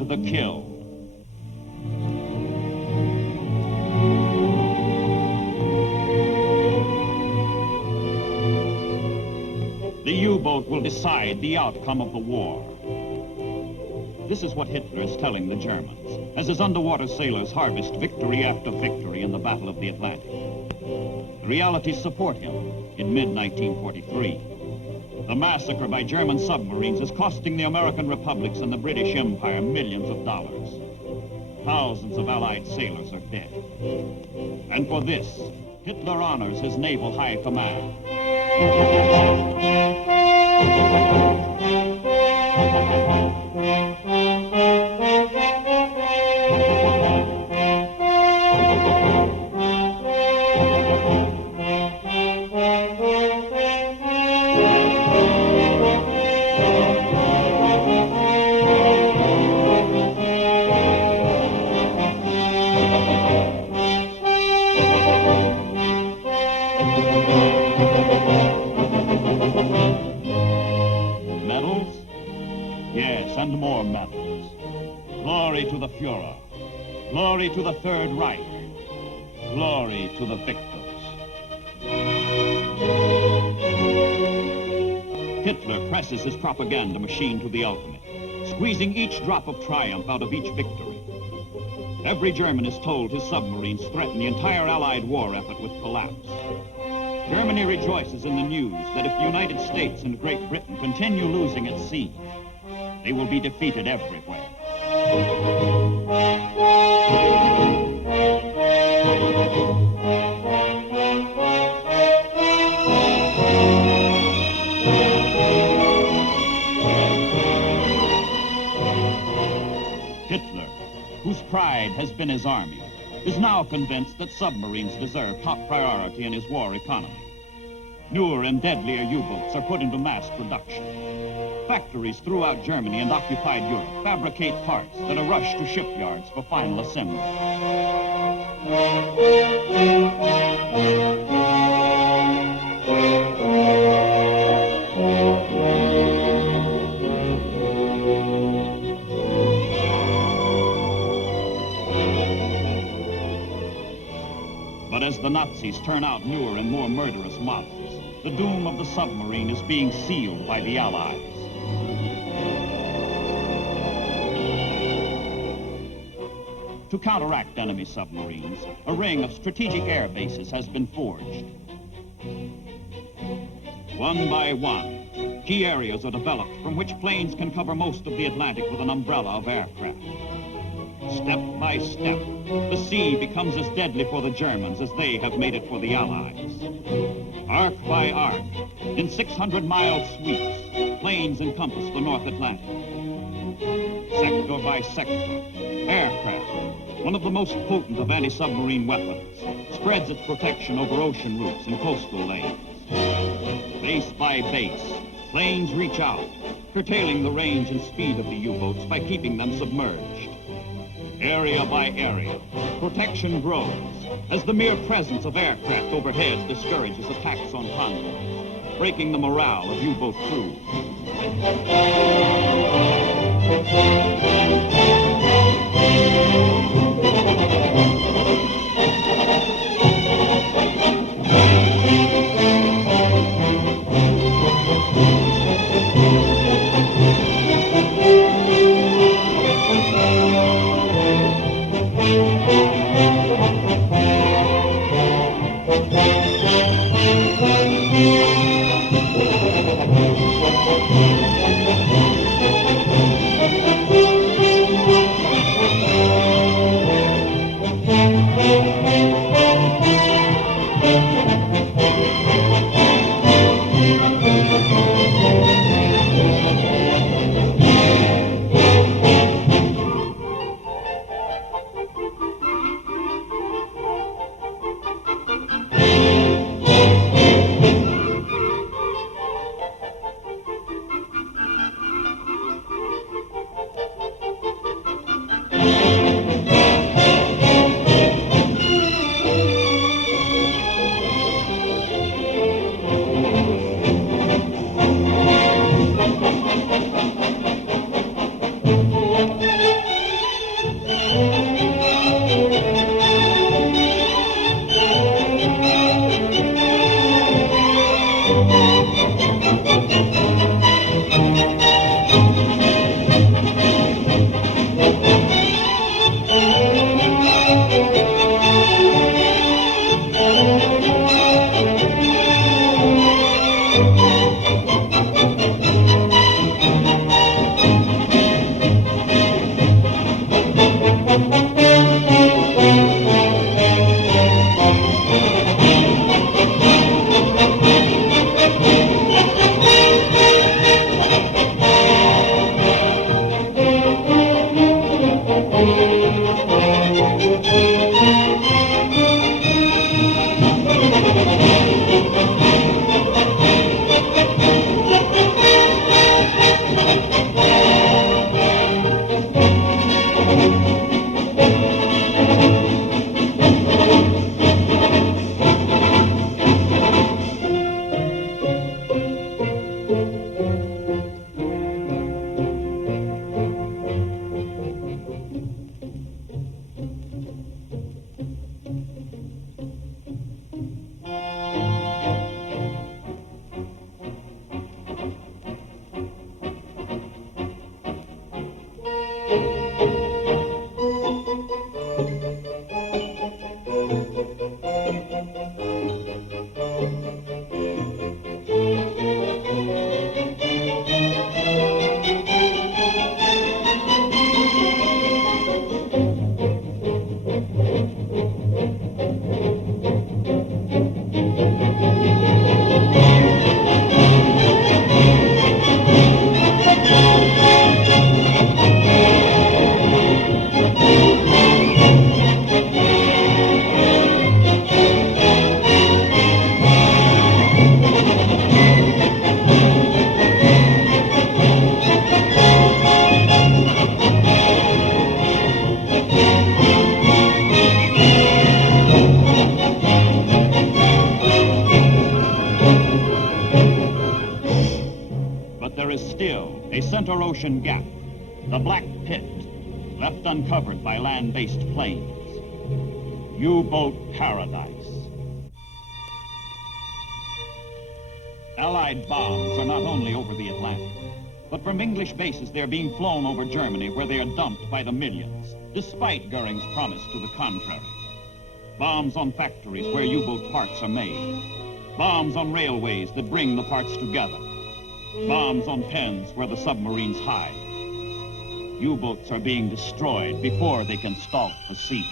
and the kill. The U-boat will decide the outcome of the war. This is what Hitler is telling the Germans, as his underwater sailors harvest victory after victory in the Battle of the Atlantic. The realities support him in mid-1943. The massacre by German submarines is costing the American republics and the British Empire millions of dollars. Thousands of Allied sailors are dead. And for this, Hitler honors his naval high command. Medals? Yes, and more medals. Glory to the Fuhrer. Glory to the Third Reich. Glory to the victors. Hitler presses his propaganda machine to the ultimate, squeezing each drop of triumph out of each victory. Every German is told his submarines threaten the entire Allied war effort with collapse. Germany rejoices in the news that if the United States and Great Britain continue losing at sea, they will be defeated everywhere. Hitler, whose pride has been his army, is now convinced that submarines deserve top priority in his war economy. Newer and deadlier U-boats are put into mass production. Factories throughout Germany and occupied Europe fabricate parts that are rushed to shipyards for final assembly. But as the Nazis turn out newer and more murderous models, the doom of the submarine is being sealed by the Allies. To counteract enemy submarines, a ring of strategic air bases has been forged. One by one, key areas are developed from which planes can cover most of the Atlantic with an umbrella of aircraft. Step by step, the sea becomes as deadly for the Germans as they have made it for the Allies. Arc by arc, in 600-mile sweeps, planes encompass the North Atlantic. Sector by sector, aircraft, one of the most potent of anti-submarine weapons, spreads its protection over ocean routes and coastal lanes. Base by base, planes reach out, curtailing the range and speed of the U-boats by keeping them submerged. Area by area, protection grows as the mere presence of aircraft overhead discourages attacks on convoys, breaking the morale of U-boat crews. Center Ocean Gap, the Black Pit, left uncovered by land-based planes. U-boat paradise. Allied bombs are not only over the Atlantic, but from English bases they're being flown over Germany, where they are dumped by the millions, despite Goering's promise to the contrary. Bombs on factories where U-boat parts are made. Bombs on railways that bring the parts together. Bombs on pens where the submarines hide. U-boats are being destroyed before they can stalk the sea.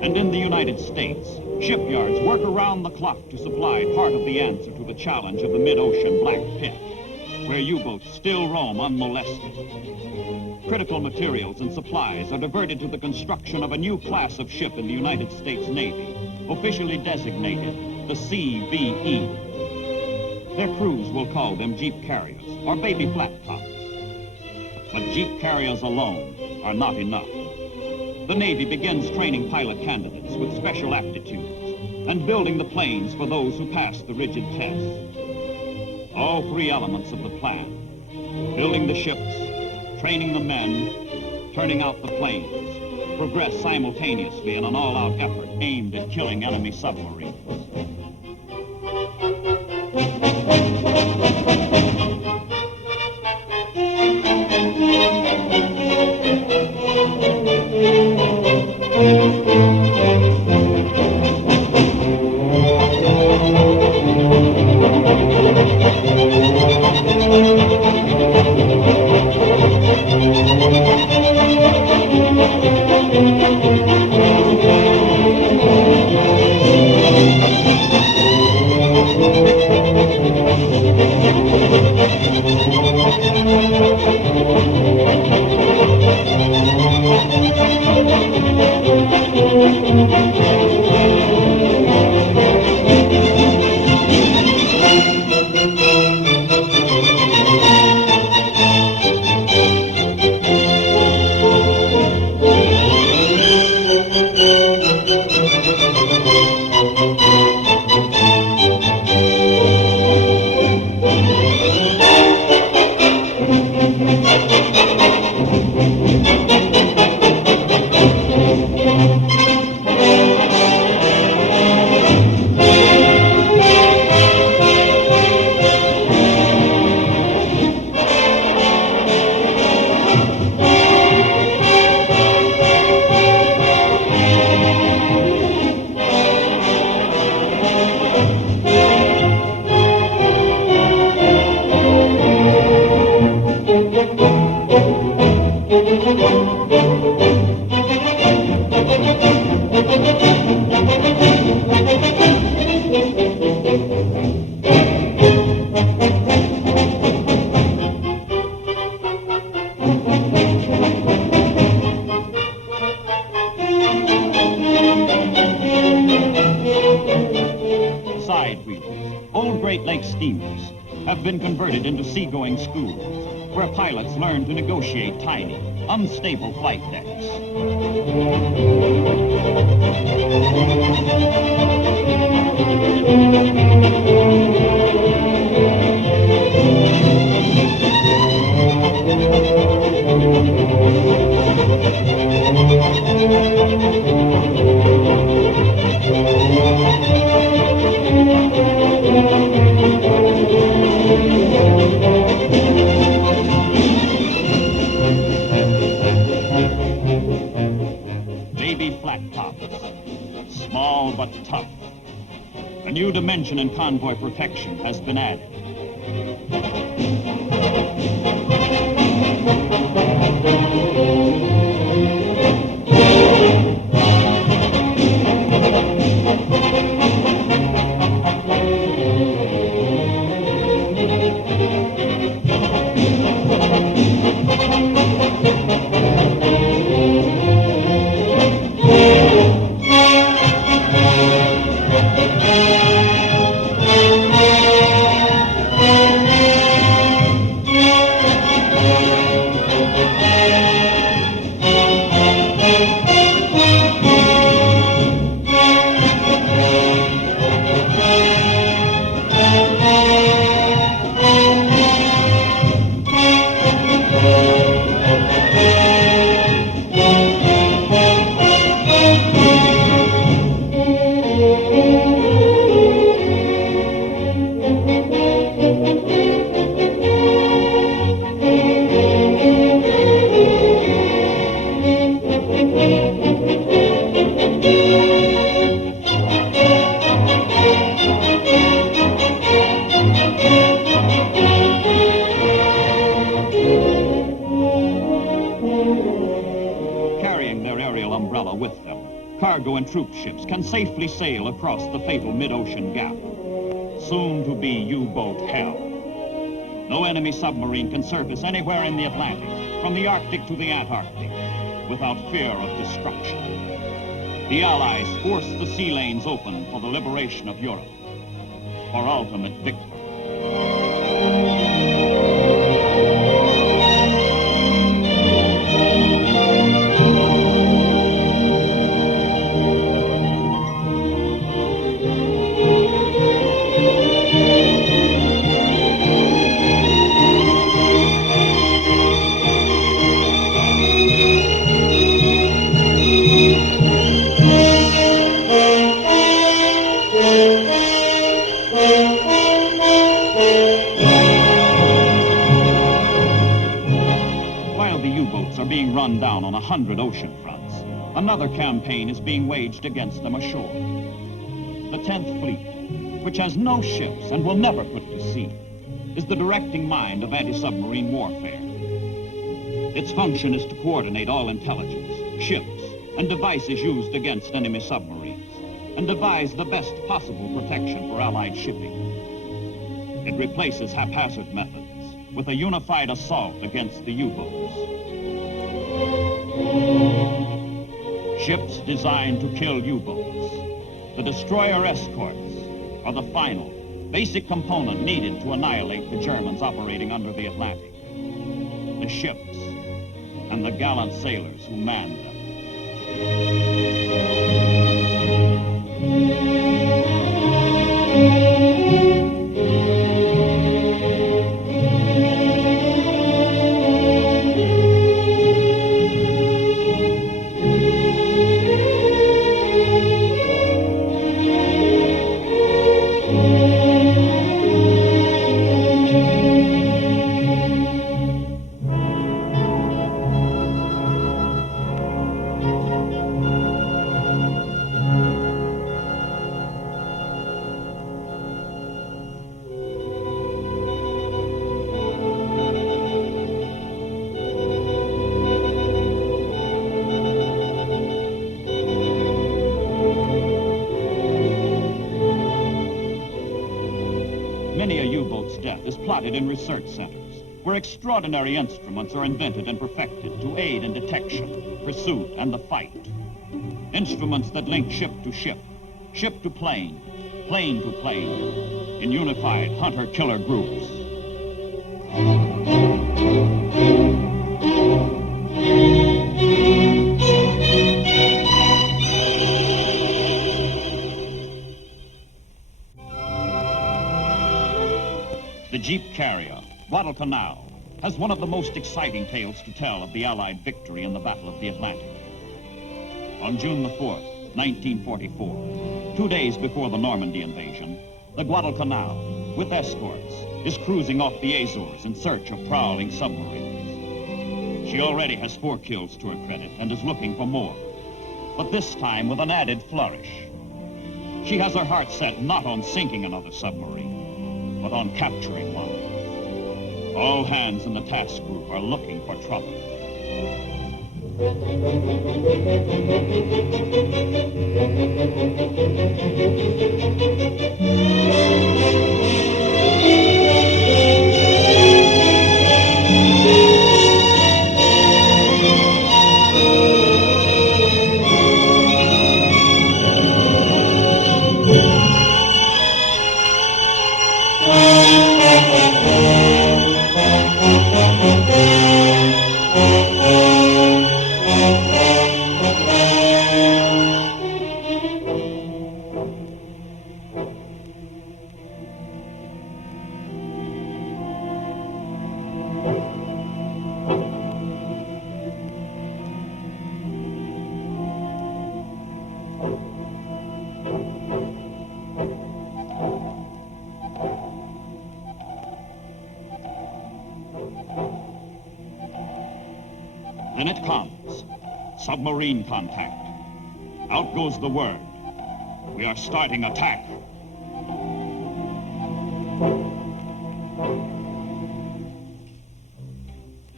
And in the United States, shipyards work around the clock to supply part of the answer to the challenge of the mid-ocean Black Pit, where U-boats still roam unmolested. Critical materials and supplies are diverted to the construction of a new class of ship in the United States Navy, officially designated the CVE. Their crews will call them jeep carriers or baby flat tops. But jeep carriers alone are not enough. The Navy begins training pilot candidates with special aptitudes and building the planes for those who pass the rigid test. All three elements of the plan: building the ships, training the men, turning out the planes, progress simultaneously in an all-out effort aimed at killing enemy submarines. Side wheels, old Great Lakes steamers, have been converted into seagoing schools, where pilots learn to negotiate tiny, unstable flight decks. Baby flat tops, small but tough. A new dimension in convoy protection has been added. Umbrella with them, cargo and troop ships can safely sail across the fatal mid-ocean gap, soon to be U-boat hell. No enemy submarine can surface anywhere in the Atlantic, from the Arctic to the Antarctic, without fear of destruction. The Allies force the sea lanes open for the liberation of Europe, for ultimate victory. Are being run down on 100 ocean fronts. Another campaign is being waged against them ashore. The 10th Fleet, which has no ships and will never put to sea, is the directing mind of anti-submarine warfare. Its function is to coordinate all intelligence, ships, and devices used against enemy submarines, and devise the best possible protection for Allied shipping. It replaces haphazard methods with a unified assault against the U-boats. Ships designed to kill U-boats. The destroyer escorts are the final, basic component needed to annihilate the Germans operating under the Atlantic. The ships and the gallant sailors who manned them. Many a U-boat's death is plotted in research centers, where extraordinary instruments are invented and perfected to aid in detection, pursuit, and the fight. Instruments that link ship to ship, ship to plane, plane to plane, in unified hunter-killer groups. The Jeep carrier, Guadalcanal, has one of the most exciting tales to tell of the Allied victory in the Battle of the Atlantic. On June the 4th, 1944, 2 days before the Normandy invasion, the Guadalcanal, with escorts, is cruising off the Azores in search of prowling submarines. She already has 4 kills to her credit and is looking for more, but this time with an added flourish. She has her heart set not on sinking another submarine, but on capturing one. All hands in the task group are looking for trouble. Then it comes. Submarine contact. Out goes the word. We are starting attack.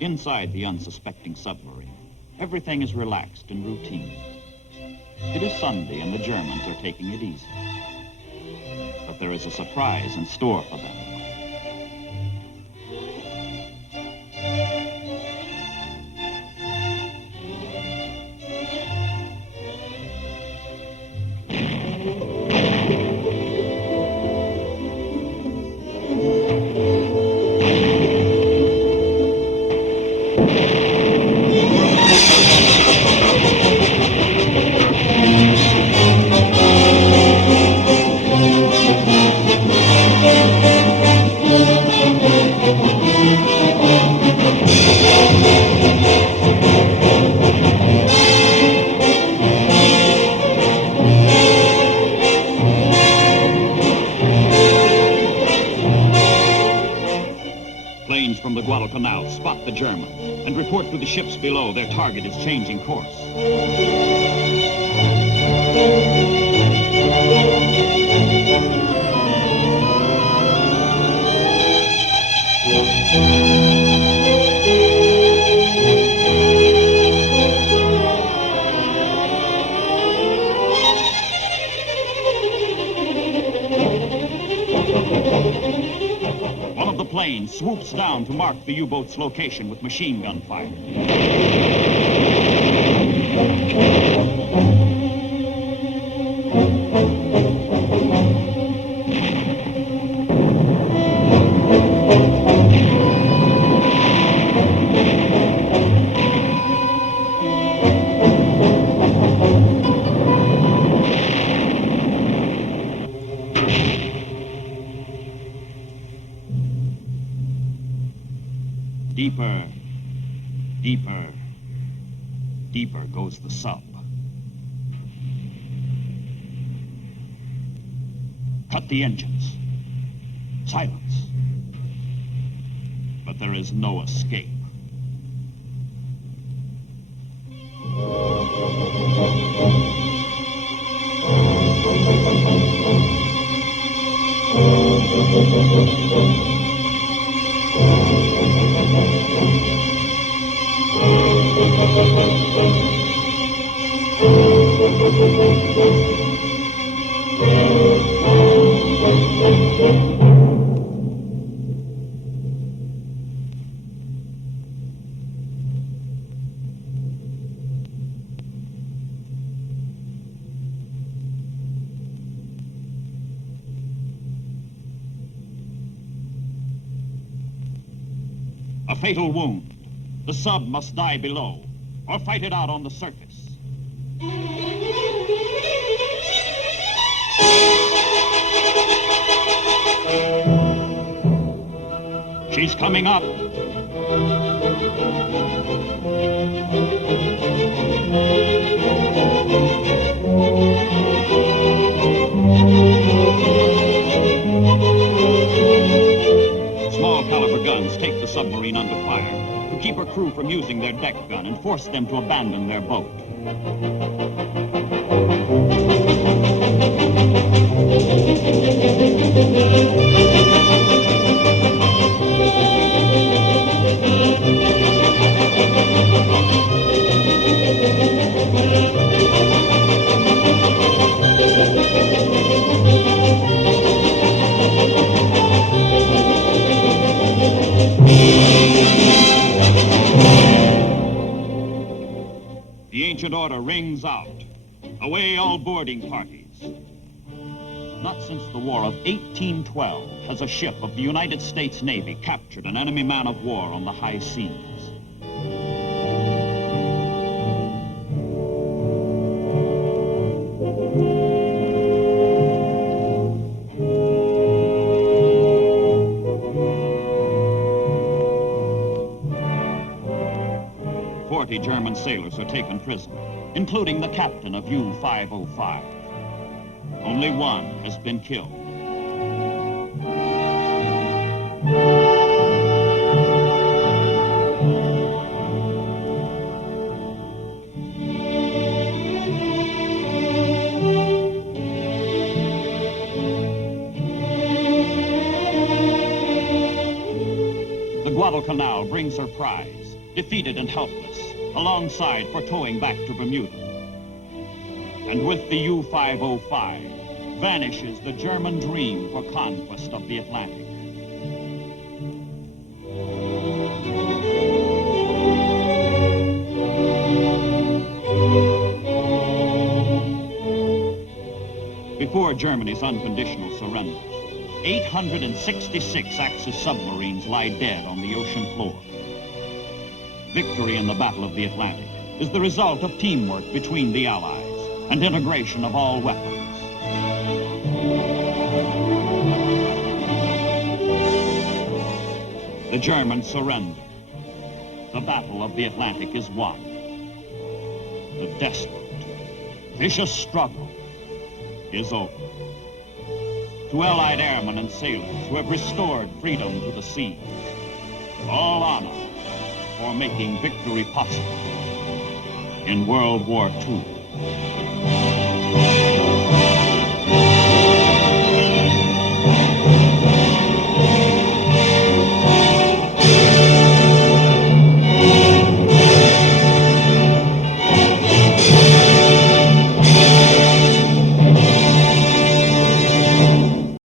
Inside the unsuspecting submarine, everything is relaxed and routine. It is Sunday and the Germans are taking it easy. But there is a surprise in store for them. Planes from the Guadalcanal spot the German and report to the ships below their target is changing course. plane swoops down to mark the U-boat's location with machine gun fire. Deeper, deeper, deeper goes the sub. Cut the engines. Silence. But there is no escape. A fatal wound. The sub must die below, or fight it out on the surface. She's coming up. Small caliber guns take the submarine under fire to keep her crew from using their deck gun and force them to abandon their boat. The ancient order rings out. Away all boarding parties. Not since the War of 1812 has a ship of the United States Navy captured an enemy man of war on the high seas. German sailors are taken prisoner, including the captain of U-505. Only one has been killed. The Guadalcanal brings her prize, defeated and helpless, alongside for towing back to Bermuda. And with the U-505 vanishes the German dream for conquest of the Atlantic. Before Germany's unconditional surrender, 866 Axis submarines lie dead on the ocean floor. Victory in the Battle of the Atlantic is the result of teamwork between the Allies and integration of all weapons. The Germans surrender. The Battle of the Atlantic is won. The desperate, vicious struggle is over. To Allied airmen and sailors who have restored freedom to the seas, all honor for making victory possible in World War II.